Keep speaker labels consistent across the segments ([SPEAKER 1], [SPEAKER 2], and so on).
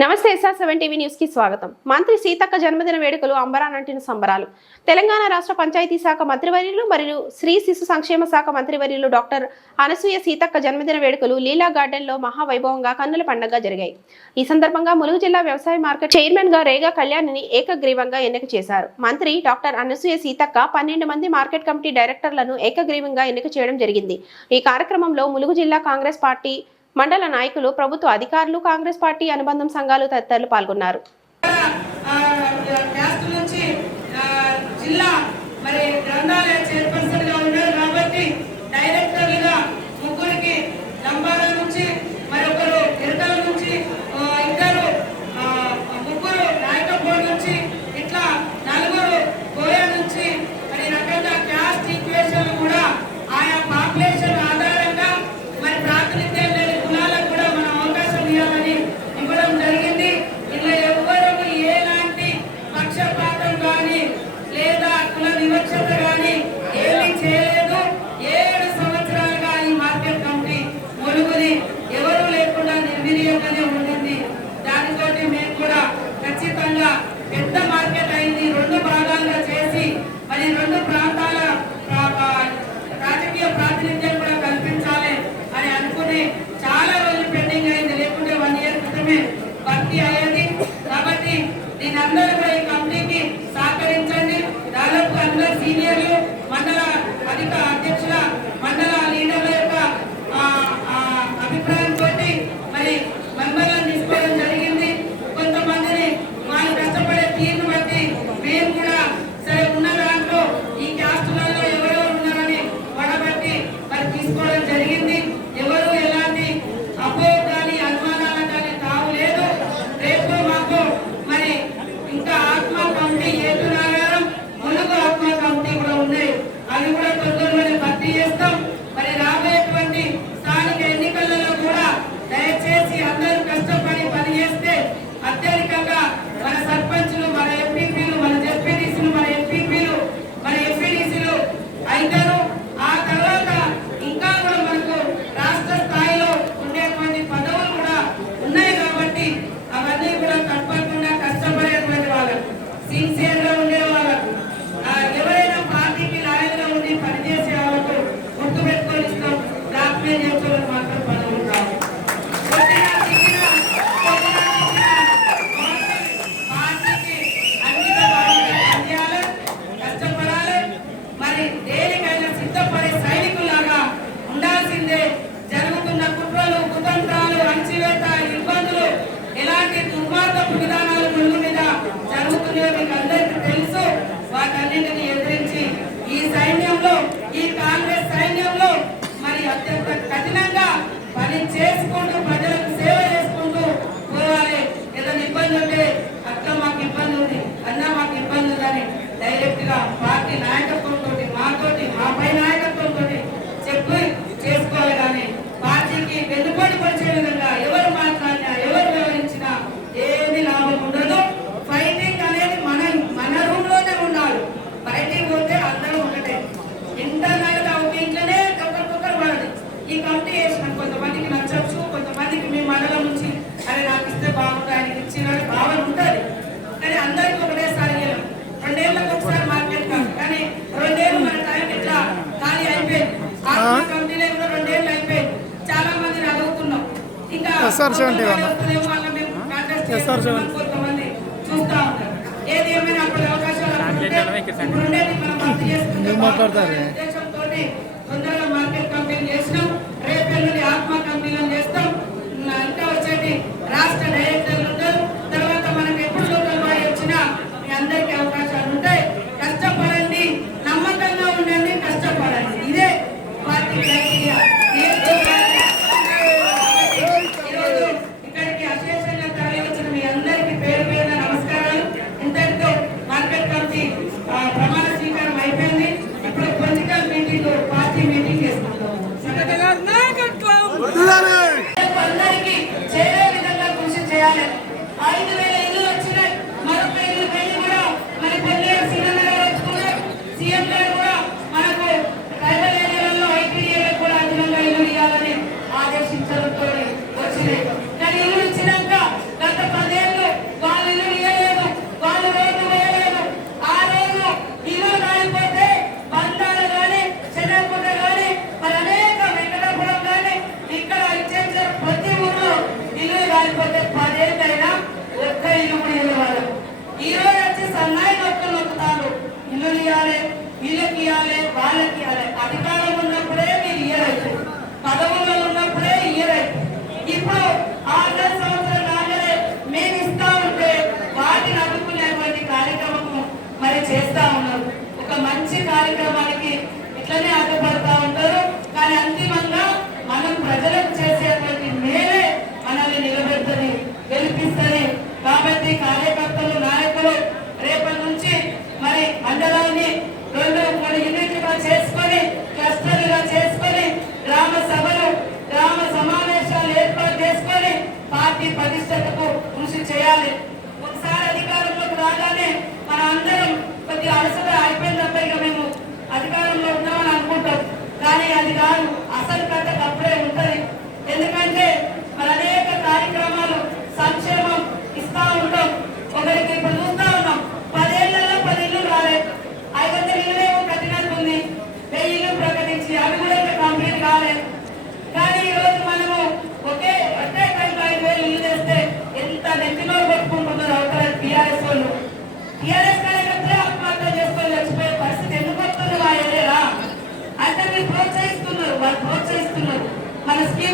[SPEAKER 1] నమస్తే SR seven TV న్యూస్కి స్వాగతం. మంత్రి సీతక్క జన్మదిన వేడుకలు అంబరానంటిన సంబరాలు. తెలంగాణ రాష్ట్ర పంచాయతీ శాఖ మంత్రివర్యులు మరియు శ్రీ శిశు సంక్షేమ శాఖ మంత్రివర్యులు డాక్టర్ అనసూయ సీతక్క జన్మదిన వేడుకలు లీలా గార్డెన్లో మహావైభవంగా కన్నుల పండుగ జరిగాయి. ఈ సందర్భంగా ములుగు జిల్లా వ్యవసాయ మార్కెట్ చైర్మన్గా రేగా కళ్యాణ్ ఏకగ్రీవంగా ఎన్నిక చేశారు. మంత్రి డాక్టర్ అనసూయ సీతక్క పన్నెండు మంది మార్కెట్ కమిటీ డైరెక్టర్లను ఏకగ్రీవంగా ఎన్నిక చేయడం జరిగింది. ఈ కార్యక్రమంలో ములుగు జిల్లా కాంగ్రెస్ పార్టీ మండల నాయకులు ప్రభుత్వ అధికారులు కాంగ్రెస్ పార్టీ అనుబంధం సంఘాలు తదితరులు పాల్గొన్నారు.
[SPEAKER 2] పెద్ద మార్కెట్ విధానాలు ముందు మీద జరుగుతున్నాయో మీకు అందరికీ తెలుసు. వాటన్నింటినీ SR seventy one SR seven
[SPEAKER 3] నువ్వు
[SPEAKER 2] మాట్లాడతారు? రాగానే మన అందరం కొద్దిగా అలసట అయిపోయిన తప్ప ఇక మేము అధికారంలో ఉన్నామని అనుకుంటాం. కానీ అది కాదు అసలు కథ అప్పుడే ఉంటుంది. ఎందుకంటే మన అనేక కార్యక్రమాలు సంక్షేమం ఇస్తా ఉంటాం. ఒకరికి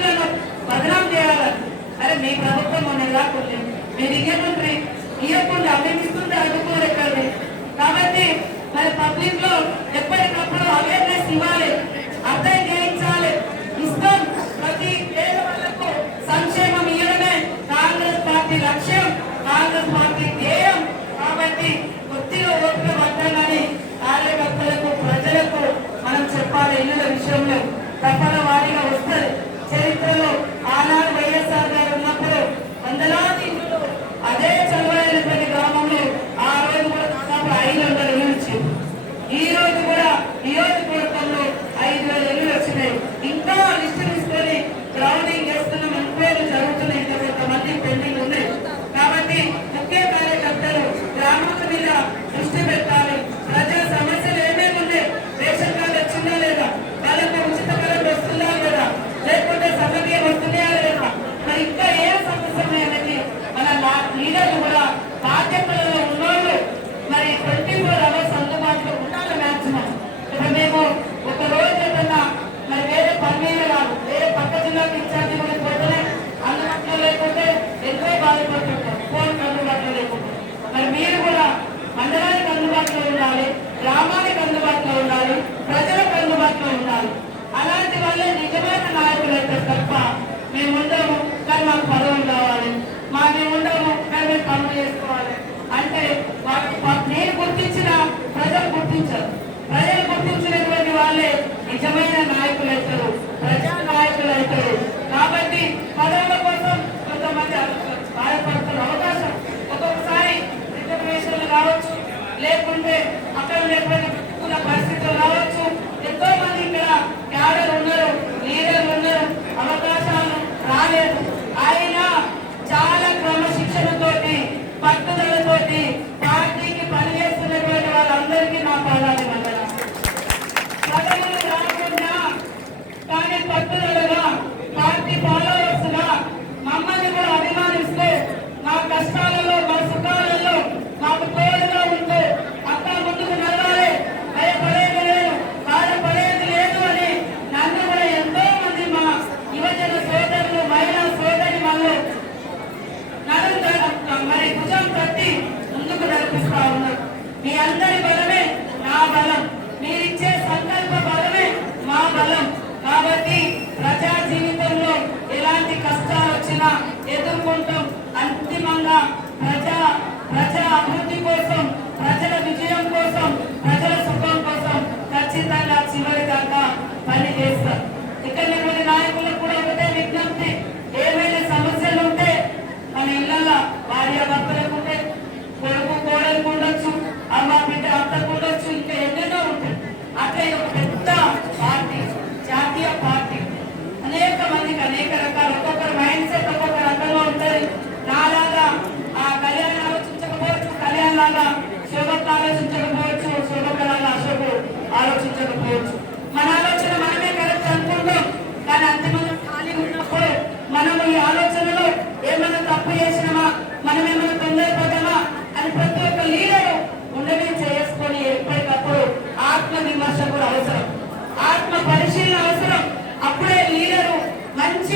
[SPEAKER 2] జీవితంలో బదనాం చేయాలని అరే మీ ప్రభుత్వం మనం రాకుంటే మీరు ఇవ్వకుంటే ఇవ్వకుండా అభిమిస్తుంటే అనుకోరు కాబట్టి మరి పబ్లిక్లో ఎప్పటికప్పుడు అవేర్నెస్ ఇవ్వాలి. బాధపడుతున్నారు లేకుండా మరి మీరు కూడా మండలానికి అందుబాటులో ఉండాలి గ్రామానికి అందుబాటులో ఉండాలి ప్రజలకు అందుబాటులో ఉండాలి అలాంటి వాళ్ళే నిజమైన నాయకులు అయితే తప్ప మేము ఉండము కానీ మాకు పదవులు కావాలి మా ఉండము కానీ మేము చేసుకోవాలి అంటే నేను గుర్తించిన ప్రజలు గుర్తించారు ప్రజలు గుర్తించినటువంటి వాళ్ళే నిజమైన లేకపోతే అక్కడ లేకపోయినా ప్రతికూల పరిస్థితులు రావచ్చు. ఎంతో మంది ఇక్కడ క్యాడర్ దిశగా ఎదుర్కొంటాం. అంతిమంగా ప్రజా ప్రజల అభివృద్ధి కోసం ప్రజల విజయం కోసం ప్రజల సుఖం కోసం ఖచ్చితంగా చివరి దాకా పనిచేస్తారు ఇక్కడ మన నాయకులకు కూడా ఒకటే విజ్ఞప్తి. ఏమైనా సమస్యలు ఉంటే మన ఇళ్ళ భార్యాభర్త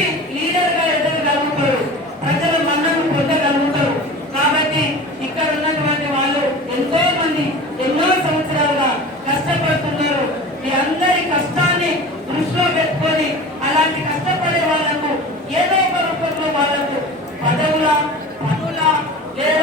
[SPEAKER 2] simples.